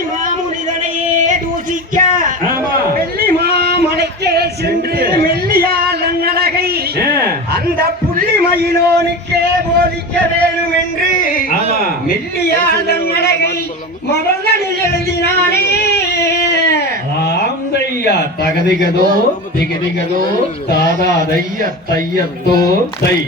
தாய் மாமுனிதனையே தூசிக்க. ஆமா. வெள்ளி மாமலைக்கே சென்று மெல்லியால் ஆ. அந்த புள்ளி மயிலோனுக்கே போதிக்க வேணும் என்று ஆமா. மெல்லியால் அழகை மரங்களில் எழுதினானே. தகதிகதோ திகதிகதோ தாதாதைய தையத்தோ தை.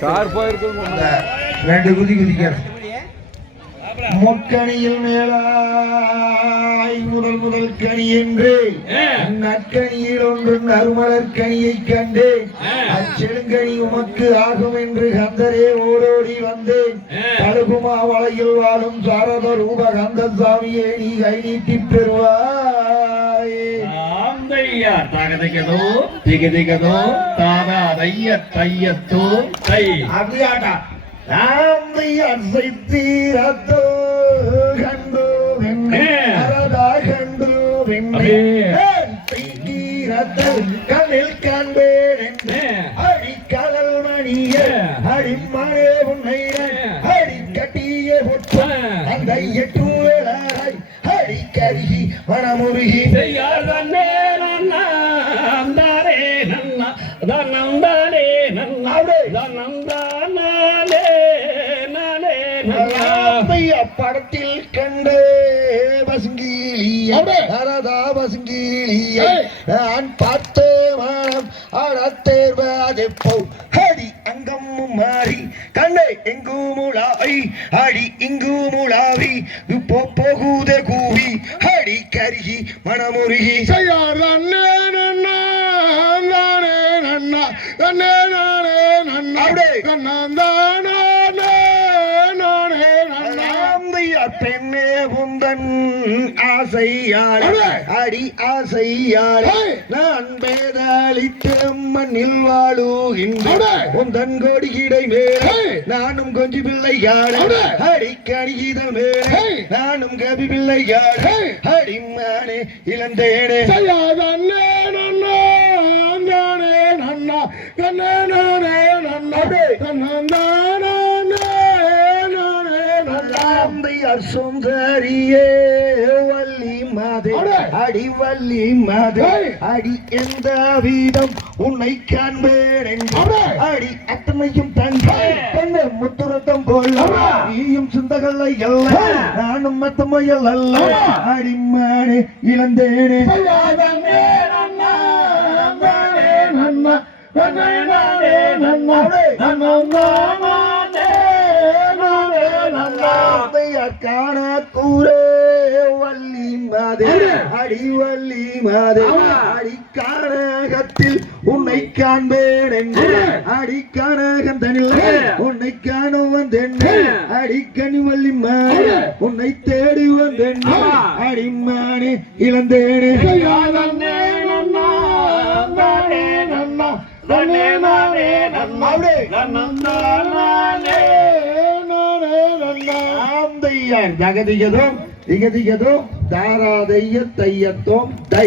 கார் போயிருக்கு ரெண்டு குதி குதிக்கிற முக்கணியில் மேலாய் முதல் முதல் கனி என்று நற்கனியில் ஒன்று நறுமலர் கனியை கண்டேன். அச்செழுங்கனி உமக்கு ஆகும் என்று கந்தரே ஓடோடி வந்தேன். கழுகுமா வளையில் வாழும் சாரத ரூப கந்த சாமியே நீ கை நீட்டி பெறுவாயே. தகதிகதோ திகதிகதோ தாதாதைய தையத்தோ தை. அப்படியாட்டா? அசைத்தீரத்தோ தீரத்தல் கண்ணில் காண்பேன் என்று அடி கடல் மணிய அடிமனே உன்னை அடி கட்டிய பொற்று அந்த எட்டு வேளாய் அடி கருகி மனமுருகி. செய்யார் தன்னே நன்னா அந்தாரே நன்னா தன்னந்தானே நன்னா தன்னந்தானே நானே நன்னா. படத்தில் கண்ட பசுங்கீலிய நான் பார்த்த மனம் அடத்தேர்வாதை போ ஹடி அங்கமும் மாறி. கண்ணை எங்குமுளாய் அடி இங்குமுளாவி போ போகுதே கூவி. ஹடி கருகி மனமுருகி. செய்யார் நன்னே நன்னா நானே நன்னா நன்னே நானே நன்னா நன்னானே ஆசையாளே அடி ஆசையாளே நான் வேதாளித்து மண்ணில் வாழுகின்றேன் உந்தன் கொடி கிடை மேலே நானும் கொஞ்சி பிள்ளையாளே அடி கணிதம் மேலே நானும் கவி பிள்ளையாளே அடி மானே இழந்தேனே நன்னே நானே நன்னா கண்ணே நானே நன்னா கண்ணந்தானே நானே சுந்தரியே வள்ளி மாதே அடி! வள்ளி மாதே அடி எந்த வீதம்? உன்னை காண்பேன் என்று. அடி! அத்தனையும் தங்க பெண்ணு முத்துரத்தம் போல. நீயும் சிந்தகளை அல்ல. நானும் மத்தமையல் அல்ல. அடிமானே இழந்தேனே. நன்னா நன்னா நன்னே நன்னா நன்னா காண கூரே வள்ளி மாதே அடி வள்ளி மாதே அடி கானகத்தில் உன்னை காண்பேன் என்று. அடி கானகம் தனில் உன்னை காண வந்தேன் அடி கனி வள்ளி மாதே உன்னை தேடி வந்தேன் அடிமானே இழந்தேனே நன்னே நன்னா நானே நன்னா நன்னே நானே நன்னா நானே நானே நன்னா ஆந்தையார் ஜகதிகதும் திகதிகதும் தாராதைய தையத்தோம் தை